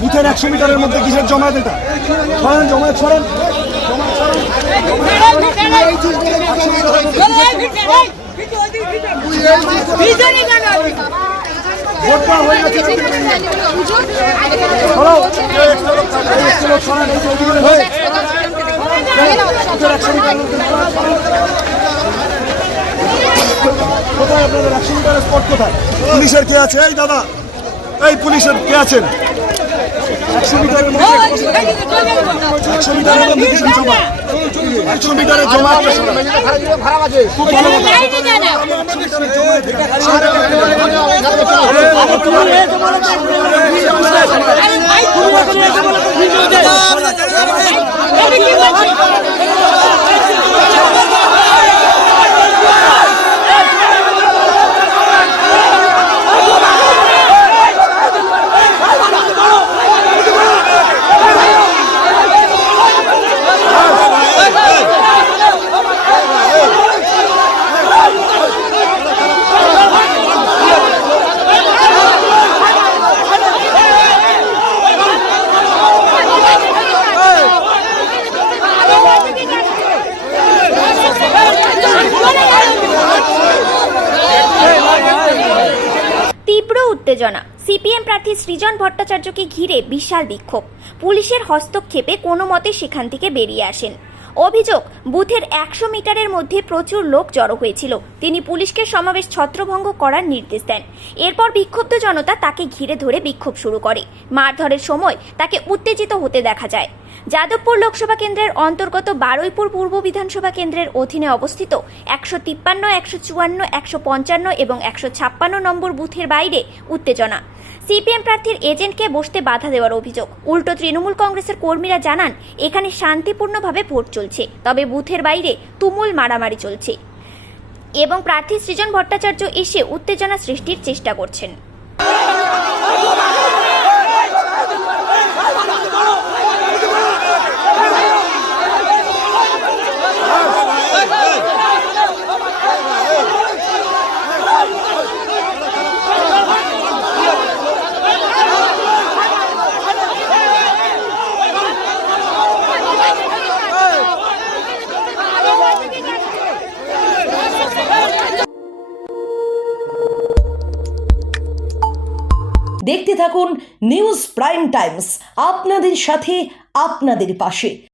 বুথের 100 মিটারের মধ্যে কিসের জমায়েত এটা? সরেন, জমায়েত সরেন। ভোটটা হয়ে গেছে। সরাও। সরেন, এই যে ওদিকে হয়ে। বুথের 100 মিটারের মধ্যে কোথায় আপনাদের 100 মিটারের স্পট কোথায়? পুলিশের কে আছে? এই দাদা, এই পুলিশের কে আছেন? 100 মিটারের মধ্যে 100 মিটারের মধ্যে কিসের জমা? 100 মিটারের জমা খুব ভালো উত্তেজনা। সিপিএম প্রার্থী সৃজন ভট্টাচার্যকে ঘিরে বিশাল বিক্ষোভ। পুলিশের হস্তক্ষেপে কোনো মতে সেখান থেকে বেরিয়ে আসেন। অভিযোগ, বুথের 100 মিটারের মধ্যে প্রচুর লোক জড়ো হয়েছিল। তিনি পুলিশকে সমাবেশ ছত্রভঙ্গ করার নির্দেশ দেন। এরপর বিক্ষুব্ধ জনতা তাকে ঘিরে ধরে বিক্ষোভ শুরু করে। মারধরের সময় তাকে উত্তেজিত হতে দেখা যায়। যাদবপুর লোকসভা কেন্দ্রের অন্তর্গত বারুইপুর পূর্ব বিধানসভা কেন্দ্রের অধীনে অবস্থিত 153, 154, 155 এবং 156 নম্বর বুথের বাইরে উত্তেজনা। সিপিএম প্রার্থীর এজেন্টকে বসতে বাধা দেওয়ার অভিযোগ। উল্টো তৃণমূল কংগ্রেসের কর্মীরা জানান, এখানে শান্তিপূর্ণভাবে ভোট চলছে, তবে বুথের বাইরে তুমুল মারামারি চলছে এবং প্রার্থী সৃজন ভট্টাচার্য এসে উত্তেজনা সৃষ্টির চেষ্টা করছেন। দেখতে থাকুন নিউজ প্রাইম টাইমস, আপনাদের সাথে, আপনাদের পাশে।